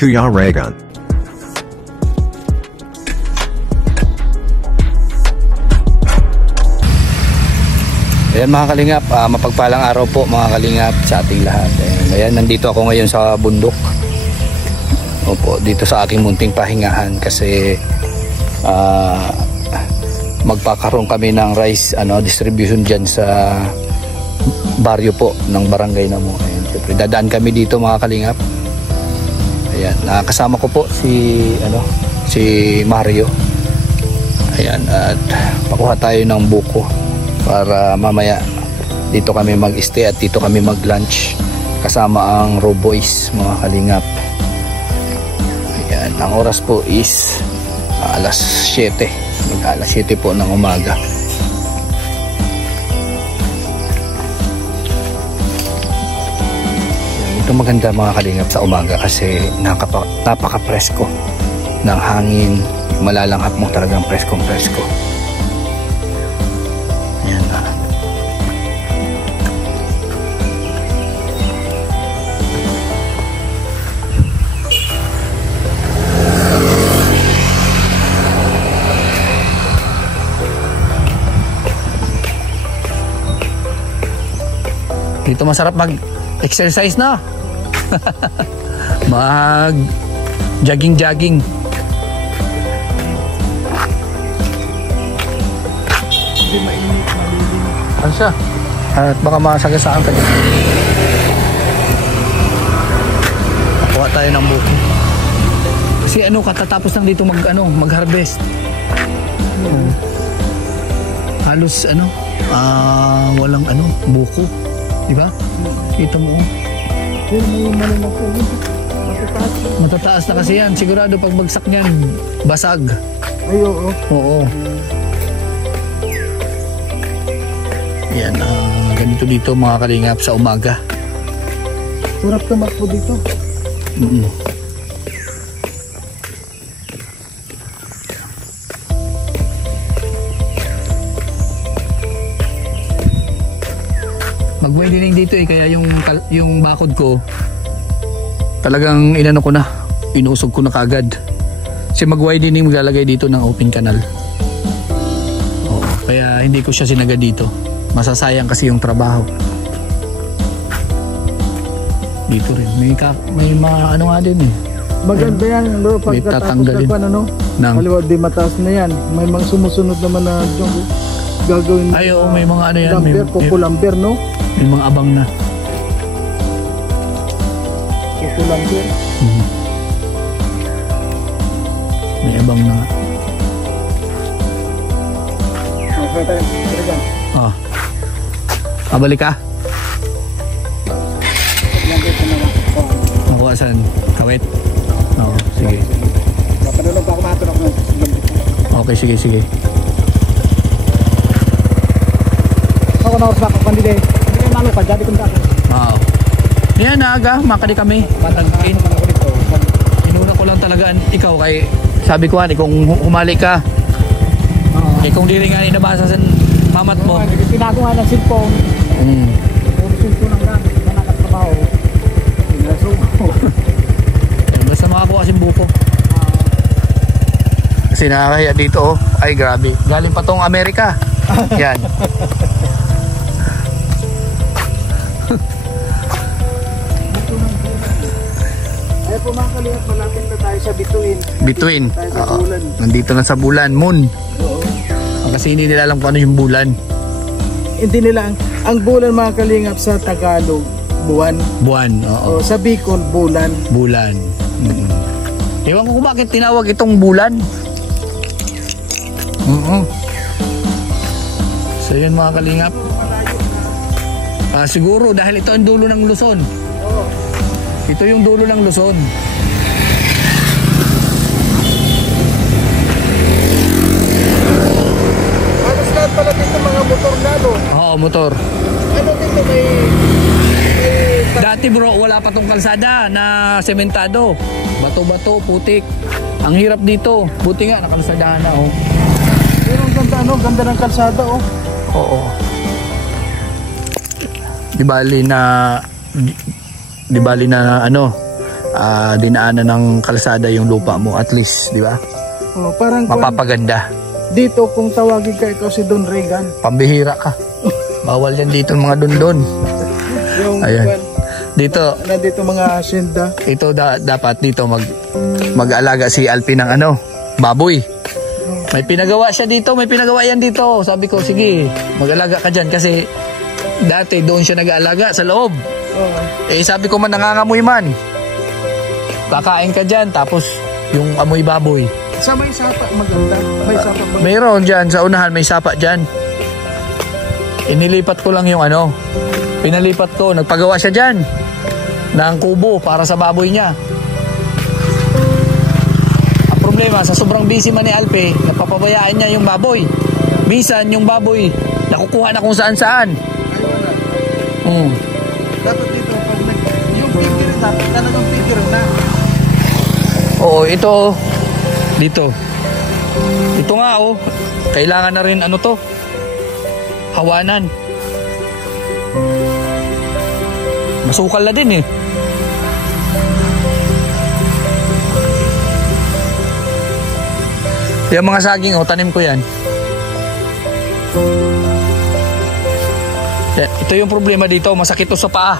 Kuya Regan. Ayan mga kalingap, mapagpalang araw po mga kalingap sa ating lahat. Ayan, nandito ako ngayon sa bundok. Opo, dito sa aking munting pahingahan kasi magpakaroon kami ng rice distribution dyan sa baryo po ng barangay na mo. Ayan, siyempre, dadaan kami dito mga kalingap. Ayan, kasama ko po si Mario. Ayan, at pakuha tayo ng buko para mamaya dito kami mag-stay at dito kami mag-lunch kasama ang Raw Boys mga kalingap. Ayan, ang oras po is alas 7, alas 7 po ng umaga. Ito maganda mga kalingap sa umaga kasi napaka-presko ng hangin, malalanghap mo talagang preskong-presko. Ayan na. Dito masarap mag-exercise na. Mag jogging. Ano siya? At baka masagasaan ka dyan. Nakuha tayo ng buko. Kasi katatapos lang dito mag-harvest. Halos walang buko. Diba? Kita mo. Matataas na kasi yan. Sigurado pag bagsak niyan, basag. Ay, oo. Oo. Yan, ganito dito mga kalingap sa umaga. Sarap tumakbo dito. Mag-widening dito kaya yung bakod ko talagang inano ko na, inusog ko na kagad. Kasi mag-widening maglalagay dito ng open canal. Oo, kaya hindi ko siya sinaga dito. Masasayang kasi yung trabaho. Dito rin may nga din eh. Maganda yan, bro, pagkatapos ng kaliwa di mataas na yan. May mga sumusunod naman na gagawin. Ay, oo, may mga yan. Lamper, kukulamper, no? May mga abang na. Kukulamper. May abang na. Okay tayo, ah. Mabalik ka? Makuha saan? Kawit? Oo, sige. Papadulog pa ako matulog. Okay, sige. Ako na oras ako pandide. Hindi kayo malukad, dati kong dati. Oo. Yan aga, makadi kami. Matagin. Inuna ko lang talaga ikaw kay sabi ko kung humali ka. Kung di rin nga inabasa sa mamat mo. Tinago nga ng cellphone. Kung cellphone ang gamit, na nakatrabaho. Basta makakuha si buko. Kasi nakakaya dito ay grabe. Galing pa tong Amerika. Yan. Kaya po mga kalingap, malapit na tayo sa Bituin. Oo. Nandito na sa bulan. Moon. Oo. Kasi hindi nila alam kung ano yung bulan. Hindi nila ang bulan mga kalingap sa Tagalog, buwan. Oo. O, sa Bicol, bulan. Ewan ko kung bakit tinawag itong bulan. So yun mga kalingap. Siguro dahil ito ang dulo ng Luzon. Ito yung dulo ng Luzon. Halos lahat pala dito mga motor na, no? Oo, motor. Ano dito may Dati bro, wala pa tong kalsada na sementado. Bato-bato, putik. Ang hirap dito. Buti nga, nakalsadahan na, oh. Pero ang ganda, ganda ng kalsada, oh. Oo. Di bali na dinaanan ng kalsada yung lupa mo, at least, di ba? Oh, parang Mapapaganda. dito kung tawagin ka ikaw si Don Regan. Pambihira ka. Bawal yan dito mga dundon. Yung Ayan. Dito, na dito mga hacienda. ito dapat dito mag-alaga si Alpi ng baboy. May pinagawa siya dito, may pinagawa yan dito. Sabi ko, sige, mag-alaga ka dyan kasi dati doon siya nag-aalaga sa loob. Oh. Sabi ko man, nangangamoy man. Kakain ka dyan, tapos yung amoy baboy. Sa may sapa maganda. May sapa ba? Mayroon dyan, sa unahan may sapa dyan. Inilipat ko lang yung pinalipat ko, nagpagawa siya dyan ng kubo para sa baboy niya. Ang problema, sa sobrang busy man ni Alpe, napapabayaan niya yung baboy. Bisan yung baboy, nakukuha na kung saan-saan. Ay wala. Hmm. Dapat dito pag yung figure dapat talagang figure na. Oo, ito dito. Ito nga kailangan na rin hawanan. Masukal na din Yung mga saging tanim ko yan. Ito yung problema dito, masakit to sa paa.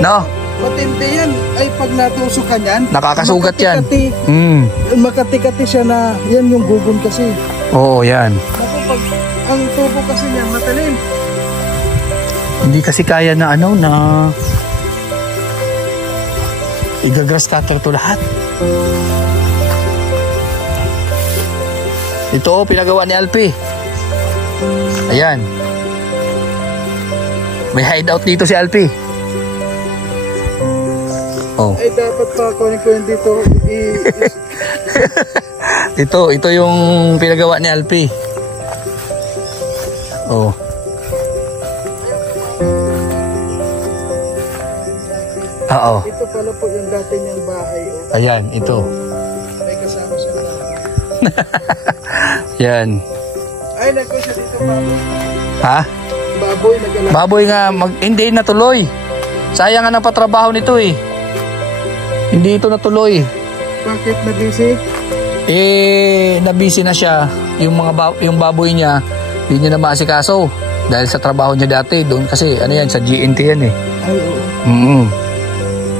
No? Matindi yan. Ay pag natusukan yan, Nakakasugat yan. Makati-kati siya na yan yung gugon kasi. Oo, yan. Ako pag ang tubo kasi niyan matalim. Hindi kasi kaya na na igagrass cutter to lahat. Ito pinagawa ni Alpi. Ayan. May hideout dito si Alpi. Oh. Ay dapat pa kunin ko yun dito. Ito yung pinagawa ni Alpi. Oh. Oo. Ito pala po yung dati niyang bahay. Ayan, ito. May kasama siya na. Yan. Ay, nagko siya dito baboy. Ha? Baboy, nagala. Baboy nga, hindi natuloy. Sayang nga ng patrabaho nito Hindi ito natuloy. Bakit nabisi? Nabisi na siya. Yung baboy niya, hindi niya na maasikaso. Dahil sa trabaho niya dati, doon kasi, sa GNT yan Ay, oo.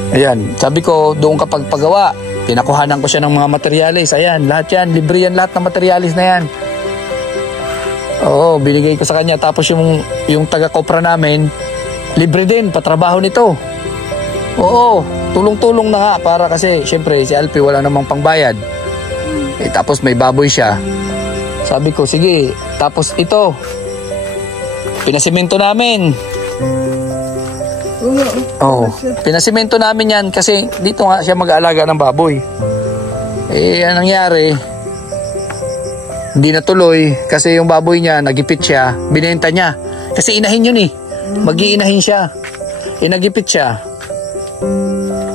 Ayan, sabi ko, doon kapag pagawa, pinakuhanan ko siya ng mga materialis. Ayan, lahat yan, libre yan lahat ng materialis na yan. Oo, binigay ko sa kanya. Tapos yung taga-kopra namin, libre din, patrabaho nito. Oo, tulong-tulong na nga para kasi, syempre, si Alpi wala namang pangbayad. Tapos may baboy siya. Sabi ko, sige, tapos ito, pinasimento namin. Pinasimento namin yan kasi dito nga siya mag-aalaga ng baboy. Anong nangyari? Hindi natuloy kasi yung baboy niya, nagipit siya, binenta niya. Kasi inahin yun Mag-iinahin siya. Nagipit siya.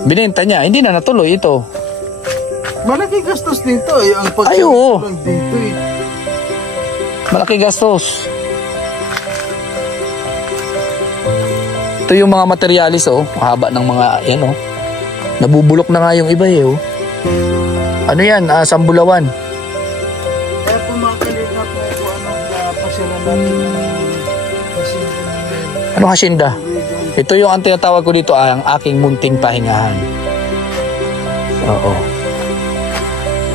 Binenta niya, hindi na natuloy ito. Malaki gastos dito ang Ay, oo. Dito Malaki gastos. Ito yung mga materialis haba ng mga nabubulok na nga yung iba Ano yan, Sambulawan. Kaya po mga kalingap na ito pasyalan natin Ano hacienda? Ito yung ang tinatawag ko dito ang aking munting pahingahan. Oo.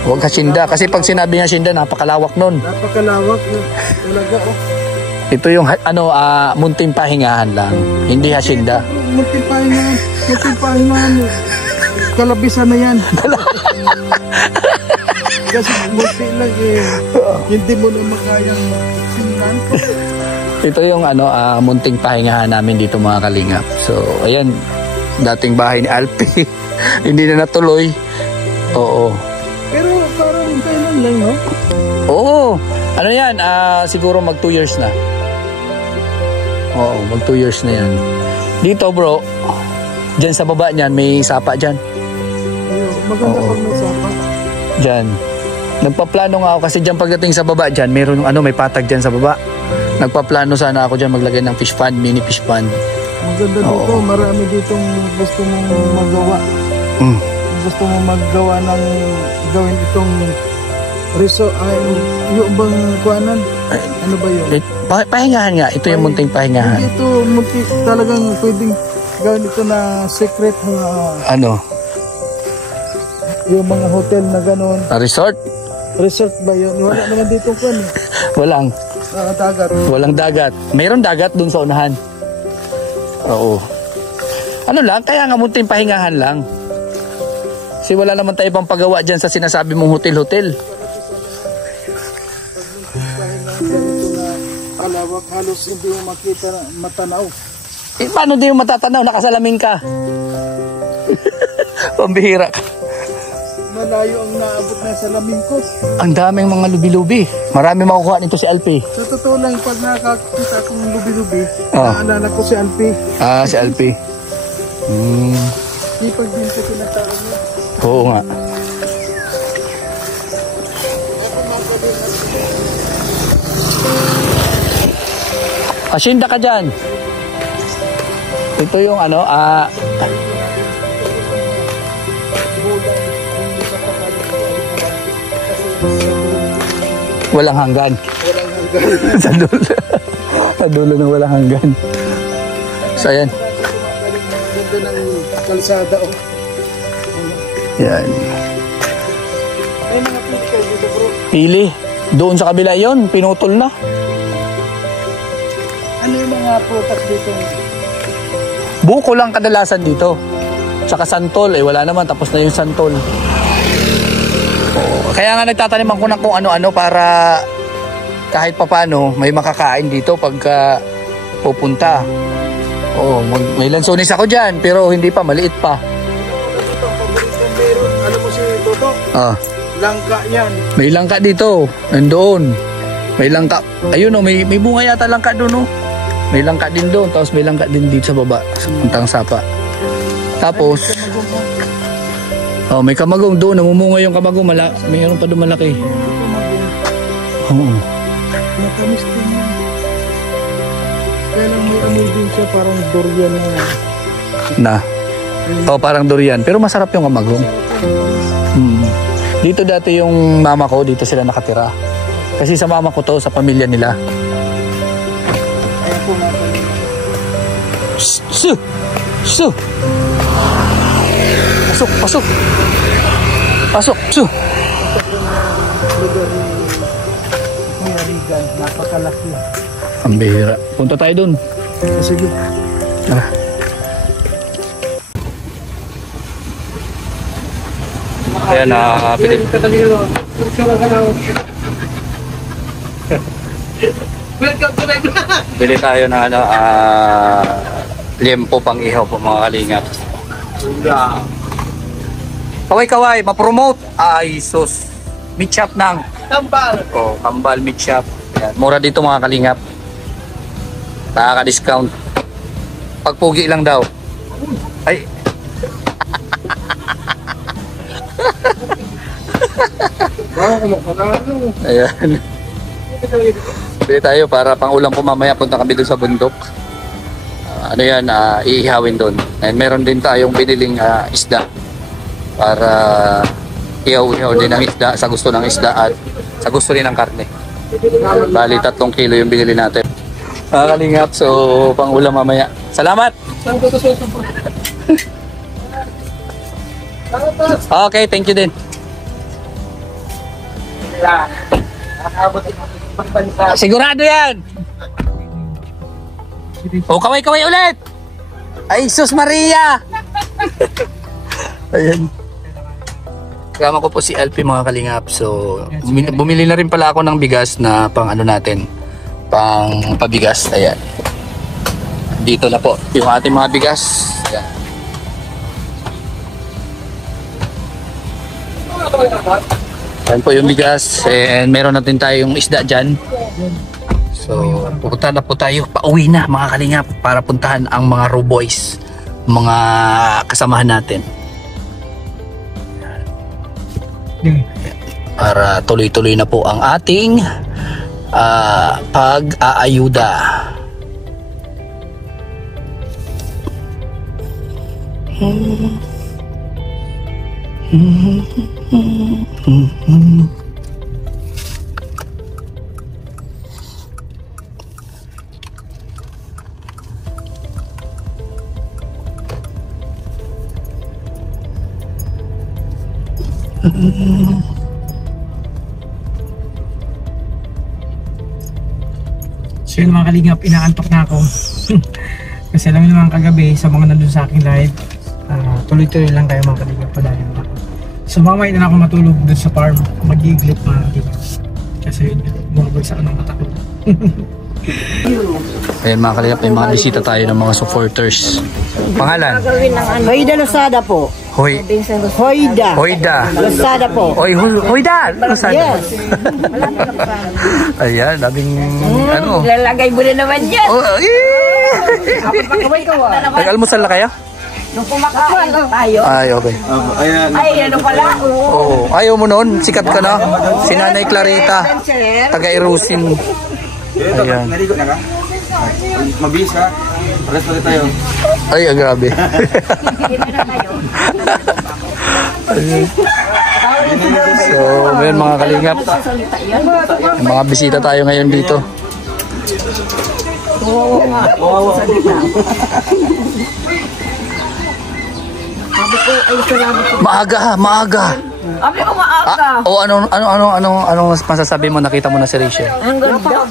Huwag hacienda kasi pag sinabi niya hacienda, napakalawak nun. Napakalawak talaga Ito yung munting pahingahan lang, hindi hacienda. Munting pahingahan. Kalabisan na yan. Kasi munti lang hindi mo na makayang singan. Ito yung munting pahingahan namin dito mga kalingap. So, ayan, dating bahay ni Alpi. Hindi na natuloy. Oo. Pero parang kailan lang, no? Oo. Ano yan? Siguro mag 2 years na. Oo, mag 2 years na yan. Dito bro, dyan sa baba niyan, may sapa dyan. Maganda pag may sapa. Dyan. Nagpaplano nga ako kasi dyan pagdating sa baba dyan, may patag dyan sa baba. Nagpaplano sana ako dyan maglagay ng fish pond, mini fish pond. Maganda dito, marami ditong gusto mong magawa. Mm. Kung gusto mo maggawa ng gawin itong resort, yung bang kuanan? Ano ba yun? Pahingahan nga. Ito yung munting pahingahan. Hindi ito, munti talagang pwedeng gawin ito na secret Ano? yung mga hotel na gano'n. Resort? Resort ba yun? Wala naman dito kuan eh. Walang. Dagat. Walang dagat. Mayroon dagat dun sa unahan. Oo. Ano lang, kaya nga munting pahingahan lang. Kasi wala naman tayo pang pagawa dyan sa sinasabi mong hotel-hotel. Kalawak, halos hindi mo makita matanaw. Eh, paano di mo matatanaw? Nakasalamin ka. Pambihira ka. Malayo ang naabot na sa lamin ko. Ang daming mga lubi-lubi. Marami makukuha nito si Alpi. Sa totoo lang, pag nakakita kong lubi-lubi, Oh. naalala ko si Alpi. Ah, si Alpi. Ipag din sa pinagtarang niya. Oo nga. Asyenda ka dyan. Ito yung ano, walang hanggan. Walang hanggan. Sa dulo. Sa dulo ng walang hanggan. So, ayan. Ganda ng kalsada. Oh. Yan. May mga pili kayo dito bro. Pili. Doon sa kabila yon, pinutol na. Ano yung mga prutas dito? Buko lang kadalasan dito. Tsaka santol, wala naman, tapos na yung santol. Oo. Kaya nga nagtataniman ko na kung ano-ano para kahit papano may makakain dito pagka pupunta. Oo, may lansones ako dyan, pero hindi pa, maliit pa. Meron, alam mo si Toto? Langka yan. May langka dito, nandoon. May langka, ayun o, may bunga yata langka doon o. May langka din doon, tapos may langka din dito sa baba, sa puntang sapa. Tapos, may kamagong doon, namumunga yung kamagong, mayroon pa doon malaki. Oo. Matamis din yan. Kaya lang may amoy din siya, parang durian na. Parang durian, pero masarap yung kamagong. Dito dati yung mama ko, dito sila nakatira. Kasi sa mama ko to, sa pamilya nila. Kaya po natin. Su! Pasok! Pasok! Su! Lugar ni Kuya Regan, napakalaki. Ang bihira. Punta tayo dun. Sige. Ayan na, bili tayo ng liempo pang ihaw po mga kalingap. Kaway, ma-promote. Ay, sus. Meat shop nang. Kambal. Kambal meat shop. Ayan. Mura dito mga kalingap. Nakaka-discount. Pagpugi lang daw. Ay. Ayan. Bili tayo para pang ulam po mamaya. Punta kami doon sa bundok. Ano yan, iihawin doon. And meron din tayong biniling isda para ihaw-ihaw din ang isda sa gusto ng isda at sa gusto rin ng karne. Bali 3 kilo yung binili natin. Kalingap, so pang ulam mamaya. Salamat! Okay, thank you din. Sigurado yan! Kaway ulit! Ay, sus Maria! Ayan. Kasama ko po si Alpi mga kalingap. So, bumili na rin pala ako ng bigas na pang ano natin. Pang pabigas. Ayan. Dito na po yung ating mga bigas. Ayan. Ayan po yung bigas. And meron natin tayong isda dyan. So, pupunta na po tayo. Pauwi na mga kalingap para puntahan ang mga raw boys. Mga kasamahan natin. Para tuloy-tuloy na po ang ating pag-aayuda. So yun mga kalingap, inaantok na ako. Kasi alam niyo naman kagabi sa mga nandun sa aking live, tuloy-tuloy lang kayo mga kalingap, padayon ako. So mamaya na ako matulog dun sa farm, mag-iiglip mga kalingap. Kasi yun, bumabagsak ng mata ko. Ayan mga kalingap, may mga bisita tayo ng mga supporters. Pangalan? Hoyda Losada po. Hoy. Hoyda. Hoyda. Losada po. Oy, Hoyda. Nasaan? Yes. Ayan, daming ano. Lalagay mo na naman yan. Oh, nag-almusal na kayo? Nung kumakain tayo. Ay, okay. Ay, ano pala? Oo. Ayaw mo noon, sikat ka na. Si Nanay Clarita, taga-Irusin. Ayan. Naligo na ka? Mabilis ka? Pares pa tayo. Ay, grabe. So, ngayon mga kalingap, may mga bisita tayo ngayon dito. Maaga ha, maaga. Abi ko maaga. Ano masasabi mo? Nakita mo na si Rachel? Ang ganda.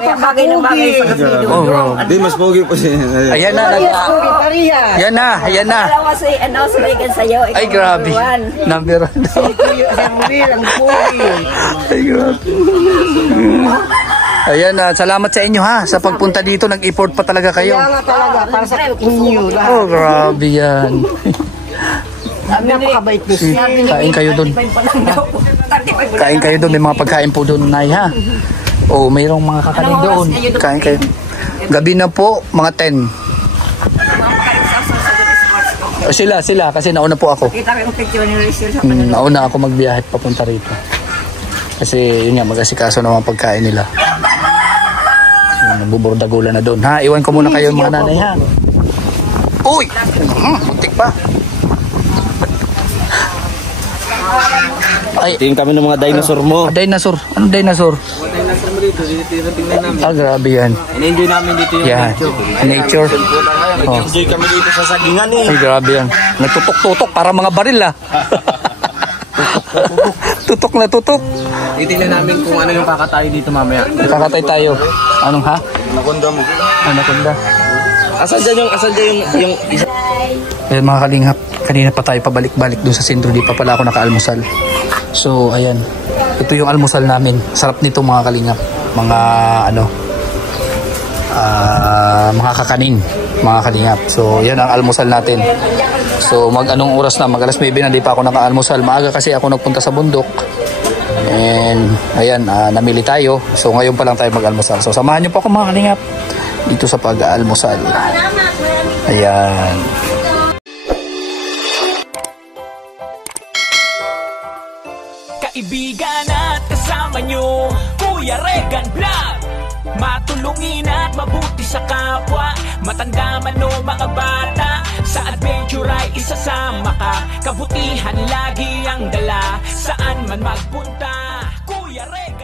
Kaya bagay na bagay sa video. Oh, bro. Di, mas pogi po siya. Ayan na, ayan na, ayan na. Alam mo si ano saligan sa'yo. Ay, grabe. Number 1 daw. Ay, grabe. Ayan na, salamat sa inyo ha. Sa pagpunta dito, nag-effort pa talaga kayo. Kaya nga talaga, para sa inyo. Oh, grabe yan. Napakabait niyo siya. Kain kayo doon. Kain kayo doon. May mga pagkain po doon, Nay, ha? Oh, mayroong mga kakanin doon. Kain kayo. Gabi na po, mga 10. Sila, kasi nauna po ako. Kita ko yung picture ni Rachel sa Nauna ako magbiyahe papunta rito. Kasi yun nga, mag-asikaso na mga pagkain nila. Nabuburdagulan na doon. Ha, iwan ko muna kayo mga nanay, ha? Uy! Muntik pa. Ay, Tingin kami ng mga dinosaur mo. dinosaur. Ano dinosaur? Dinosaur mo dito, tingnan namin. Ah, grabe yan. In-enjoy namin dito yung Yan. Nature. Oh. Nag-enjoy kami dito sa sagingan eh. Ay, grabe yan. Nagtutok-tutok para mga baril, ah. Tutok na tutok. Titignan namin kung ano yung kakatayo dito mamaya. Kakatay tayo. Anong ha? Nakunda mo. Anaconda. Asan dyan yung isa? Ayan mga kalingap, kanina pa tayo pabalik-balik doon sa sentro, di pa pala ako nakaalmusal. So ayan, ito yung almusal namin. Sarap nito mga kalingap, mga ano, mga kakanin, mga kalingap. So yan ang almusal natin. So anong oras na, mag alas 9 na, di pa ako nakaalmusal. Maaga kasi ako nagpunta sa bundok. And ayan, namili tayo. So ngayon pa lang tayo mag-almusal. So samahan niyo po ako mga kalingap dito sa pag-almusal. Ayan. Kaibigan at kasama nyo, Kuya Regan Vlog. Matulungin at mabuti sa kapwa, matanda man o mga bata. Sa adventure ay isasama ka, kabutihan lagi ang dala. Saan man magpunta, Kuya Regan.